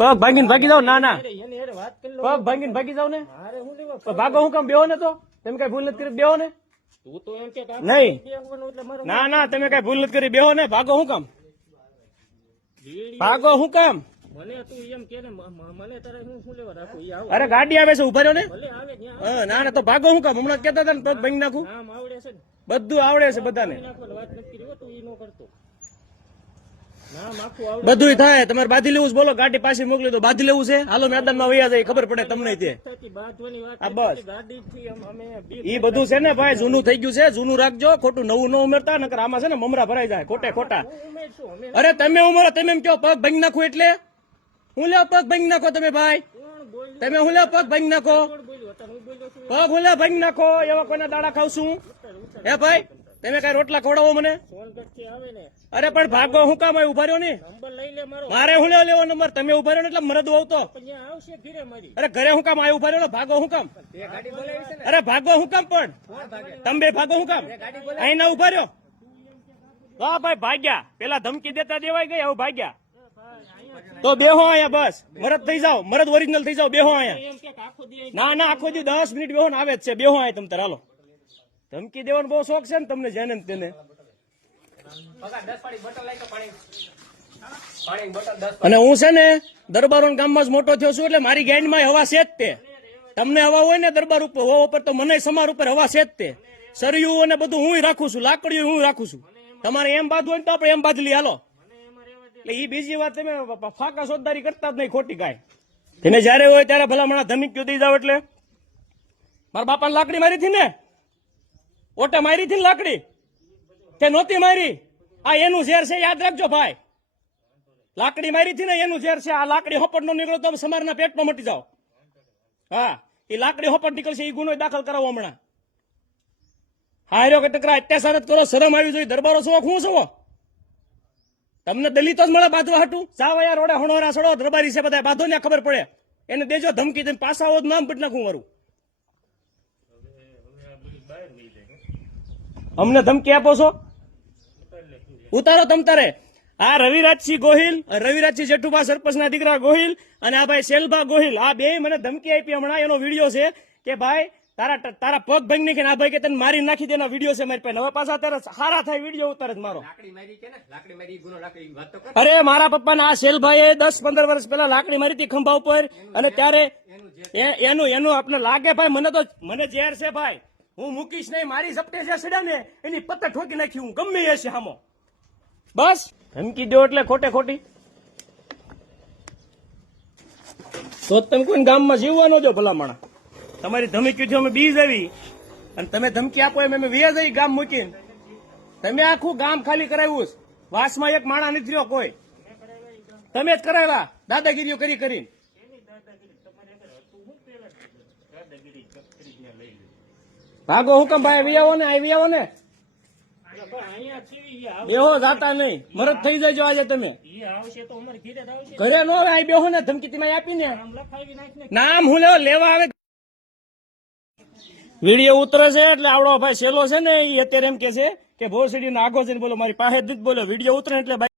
પગ ભાંગીને ભાગી જાવ. ના ના, એને હેરે વાત કરી લો. પગ ભાંગીને ભાગી જાવ ને. મારે હું લેવા તો ભાગો હું કામ બેહો ને? તો તમે કઈ ભૂલ નથી કરી, બેહો ને. તું તો એમ કે નહીં. બેહવાનું એટલે મારો ના ના, તમે કઈ ભૂલ નથી કરી, બેહો ને. ભાગો હું કામ? ભાગો હું કામ? મને તું એમ કે ને મને તારે હું લેવા રાખું? ઈ આવો અરે ગાડી આવે છે, ઉભા રહ્યો ને. ભલે આવે ત્યાં હા, ના ના, તો ભાગો હું કામ? હમણાં કેતા હતા ને પગ ભાંગી નાખું. નામ આવડે છે ને બધું આવડે છે બધાને, નાખવાની વાત નથી કરી હો, તું ઈ નો કરતો. નામ આખું આવડે બધું થાય. તમારે બાંધી લેવું છે? બોલો, ગાડી પાછી મોકલી દો. બાંધી લેવું છે? હાલો મેદાનમાં વયા જાય, ખબર પડે તમને. તે થતી બાંધવાની વાત આ બસ. ગાડી થી અમે ઈ બધું છે ને ભાઈ, જૂનું થઈ ગયું છે. જૂનું રાખજો, ખોટું નવું ન ઉમેરતા, નકર આમાં છે ને મમરા ભરાઈ જાય ખોટે ખોટા. ઉમેરશું અમે. અરે તમે ઉમરો, તમે એમ કહો પગ ભાંગી નાખું એટલે હું લેવો? પગ ભાંગી નાખો તમે ભાઈ, કોણ બોલ્યું? તમે હું લેવો? પગ ભાંગી નાખો, કોણ બોલ્યું? અત્યારે હું બોલ્યો છું. પગ હું લેવો ભાંગી નાખો. એવા કોઈના દાડા ખાવ છું? હે ભાઈ, તમે કઈ રોટલા ખવડાવો મને? સોનગઢ થી આવે ને અરે પણ ભાગો હું કામ? ઉભા રહ્યો ને. નંબર લઈ લે મારો. મારે હું લેવો નંબર? તમે ઉભા રહ્યો ને એટલે મરદ આવતો. અહીંયા આવશે ઘીરે મારી. અરે ઘરે હું કામ આવ્યો? ઉભા રહ્યો ને. ભાગો હું કામ? તે ગાડી બોલાવી છે ને. અરે ભાગો હું કામ? પણ તમે બે ભાગો હું કામ? અહીં ના ઉભા રહ્યો. હા ભાઈ ભાગ્યા, પેલા ધમકી દેતા દેવાય ગઈ, હવે ભાગ્યા. તો બેહો અહીંયા, બસ મરદ થઈ જાઓ, મરદ ઓરિજિનલ થઈ જાઓ. બેહો અહીંયા. એમ કે આખો દી ના ના, આખો દી 10 મિનિટ બેહો ને આવે જ છે. બેહો અહીંયા તમ તાર. હાલો, ધમકી દેવાનો બહુ શોખ છે ને તમને, જેને ને તેને. અને હું છે ને દરબારો ગામમાં જ મોટો થયો છું, એટલે મારી ગેંડમાં હવા છે જ તે. તમને હવા હોય ને દરબાર ઉપર, હવા ઉપર, તો મને સમાર ઉપર હવા છે જ તે. સરિયું અને બધું હું રાખું છું, લાકડીઓ હું રાખું છું. તમારે એમ બાંધવું હોય ને તો આપણે એમ બાંધી લઈએ. હાલો. એટલે ઈ બીજી વાત, તમે ફાકા સોદારી કરતા જ નહીં ખોટી કાંઈ. એને જયારે હોય ત્યારે ભલામણા ધમકીઓ દઈ જાવ. એટલે મારા બાપાને લાકડી મારી હતી ને, ઓટે મારી હતી ને લાકડી, તે નહોતી મારી. આ એનું ઝેર છે, યાદ રાખજો ભાઈ. લાકડી મારી હતી ને એનું ઝેર છે. આ લાકડી હોપટ નો નીકળો તો સમારના પેટમાં મટી જાઓ. હા, એ લાકડી હોપટ નીકળશે, એ ગુનો દાખલ કરાવો હમણાં. હાર્યો કે ટકરા અત્યાચાર જ કરો, શરમ આવી જોઈએ. દરબારો છો શું છો? તમને દલિતો જ મળે બાંધવા હતું? જાવ યાર, રોડે હણોરા સડો, દરબારી છે બધા, બાંધો ને ખબર પડે. એને દેજો ધમકી, તમે પાછા આવો નામ બટ નાખું મારું. અમને ધમકી આપો છો? ઉતારો તમ તારે. આ રવિરાજસિંહ ગોહિલ, રવિરાજસિંહ જેઠુભા સરપંચના દીકરા ગોહિલ, અને આ ભાઈ શેલભા ગોહિલ, આ બે મને ધમકી આપી હમણાં. એનો વિડીયો છે કે ભાઈ તારા પગ ભાંગી નાખીને આ ભાઈ કે તને મારી નાખી દેના વિડીયો છે મારી પાસે. હવે પાછા અત્યારે સારા થાય વિડીયો ઉતારે મારો. અરે મારા પપ્પાના આ શેલભાઈએ 10-15 વર્ષ પહેલા લાકડી મારી હતી ખંભા ઉપર, અને ત્યારે એનું આપણે લાગે ભાઈ. મને ઝેર છે ભાઈ, હું મૂકીશ નહીં. મારી ઝપટે જે સડ્યા ને એની પત્તા ઠોકી નાખી હું, ગમે એ છે હામો. બસ ધમકી દો એટલે ખોટે ખોટી. તો તમે કોઈ ગામમાં જીવવાનો જો ભલામણા. તમારી ધમકી અમે બીજ આવી, અને તમે ધમકી આપો એમ અમે વ્યાજ આવી ગામ મૂકીને. તમે આખું ગામ ખાલી કરાવ્યું. વાસમાં એક માણા નથી રહ્યો કોઈ. તમે જ કરાવ્યા દાદાગીરીઓ કરી કરીને. ભાગો હુકમ ભાઈ, આવી આવો ને, આવી આવો ને. બેહો, જાતા નહીં, મરદ થઈ જજો આજે તમે. આવશે તો અમારે ઘીરે જ આવશે. ઘરે નો આવે, બેહો ને. ધમકી તમે આપીને આમ લખાવી નાખને. નામ હું લેવા આવે. વિડીયો ઉતરે છે એટલે આવડો ભાઈ સેલો છે ને, એ અત્યારે એમ કે છે કે ભોસડી આગો છે ને બોલો, મારી પાસે જ બોલો. વિડીયો ઉતરે એટલે